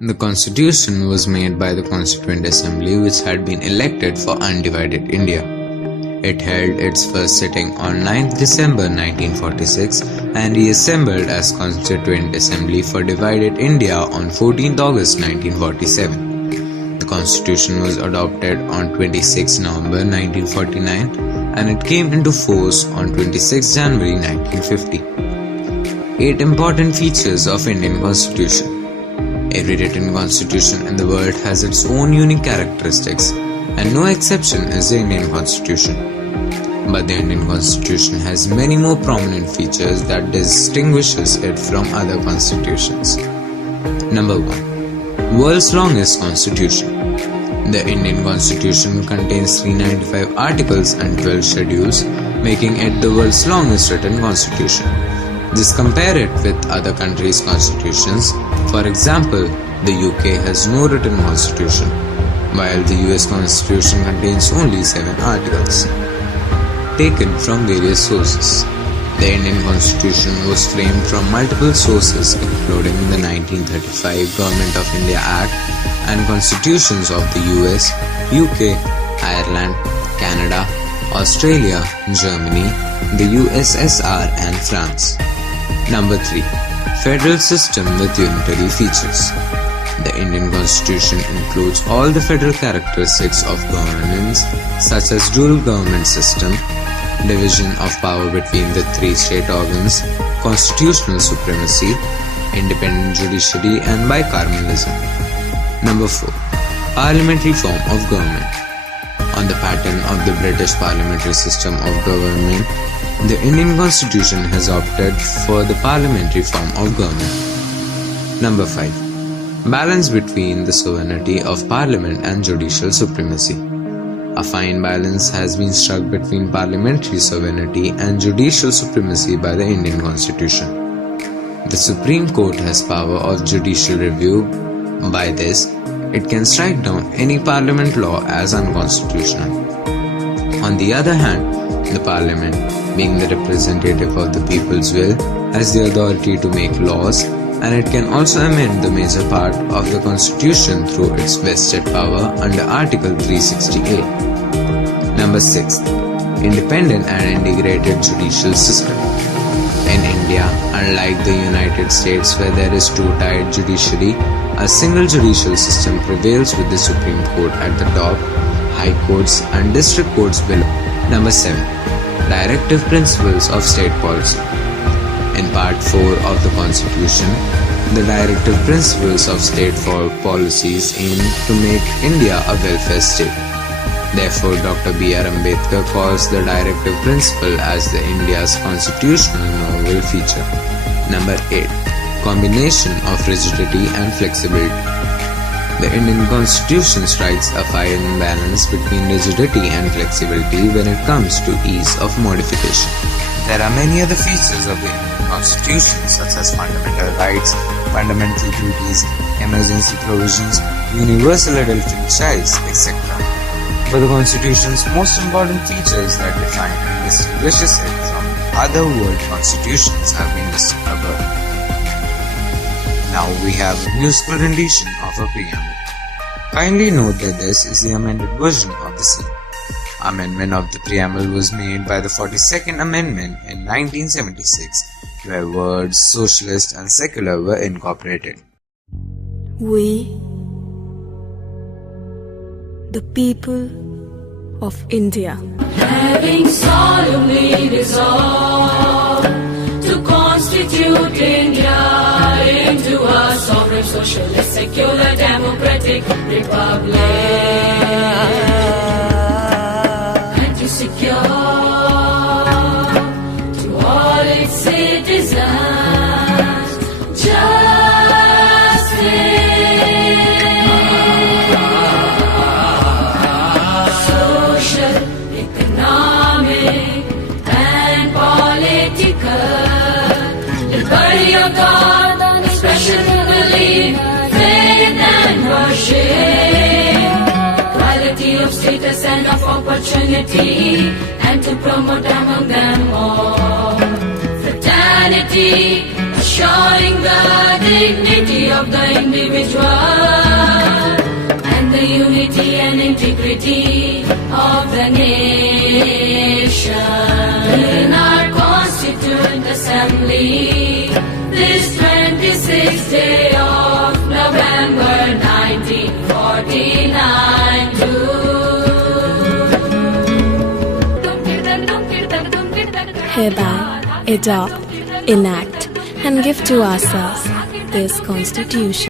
The Constitution was made by the Constituent Assembly, which had been elected for undivided India. It held its first sitting on 9th December 1946 and reassembled as Constituent Assembly for divided India on 14th August 1947. The Constitution was adopted on 26 November 1949 and it came into force on 26 January 1950. 8 important features of Indian Constitution. Every written constitution in the world has its own unique characteristics, and no exception is the Indian Constitution. But the Indian Constitution has many more prominent features that distinguishes it from other constitutions. Number 1. World's longest constitution. The Indian Constitution contains 395 articles and 12 schedules, making it the world's longest written constitution. Just compare it with other countries' constitutions. For example, the UK has no written constitution, while the US Constitution contains only 7 articles. Taken from various sources. The Indian Constitution was framed from multiple sources, including the 1935 Government of India Act and constitutions of the US, UK, Ireland, Canada, Australia, Germany, the USSR and France. Number 3. Federal system with unitary features. The Indian Constitution includes all the federal characteristics of governance such as dual government system, division of power between the 3 state organs, constitutional supremacy, independent judiciary and bicameralism. Number 4. Parliamentary form of government. On the pattern of the British parliamentary system of government, the Indian Constitution has opted for the parliamentary form of government. Number 5. Balance between the sovereignty of parliament and judicial supremacy. A fine balance has been struck between parliamentary sovereignty and judicial supremacy by the Indian Constitution. The Supreme Court has power of judicial review. By this, it can strike down any parliament law as unconstitutional. On the other hand, the Parliament, being the representative of the people's will, has the authority to make laws, and it can also amend the major part of the Constitution through its vested power under Article 360A. Number 6. Independent and integrated judicial system. In India, unlike the United States where there is two-tiered judiciary, a single judicial system prevails with the Supreme Court at the top, high courts and district courts below. Number 7. Directive Principles of State Policy. In Part 4 of the Constitution, the Directive Principles of State Policies aim to make India a welfare state. Therefore, Dr. B.R. Ambedkar calls the Directive Principle as the India's constitutional novel feature. Number 8. Combination of rigidity and flexibility. The Indian Constitution strikes a fine balance between rigidity and flexibility when it comes to ease of modification. There are many other features of the Indian Constitution such as fundamental rights, fundamental duties, emergency provisions, universal adult franchise, etc. But the Constitution's most important features that define and distinguishes it from other world constitutions have been listed above. Now we have a musical rendition of a preamble. Kindly note that this is the amended version of the same. Amendment of the preamble was made by the 42nd Amendment in 1976, where words socialist and secular were incorporated. We, the people of India, having solemnly resolved to constitute India into a sovereign, socialist, secular, democratic republic, and to secure to all its citizens justice, social, economic, and political liberty of God, special belief, faith and worship, equality of status and of opportunity, and to promote among them all fraternity, assuring the dignity of the individual unity and integrity of the nation. In our Constituent Assembly, this 26th day of November 1949 Hereby adopt, enact, and give to ourselves this Constitution.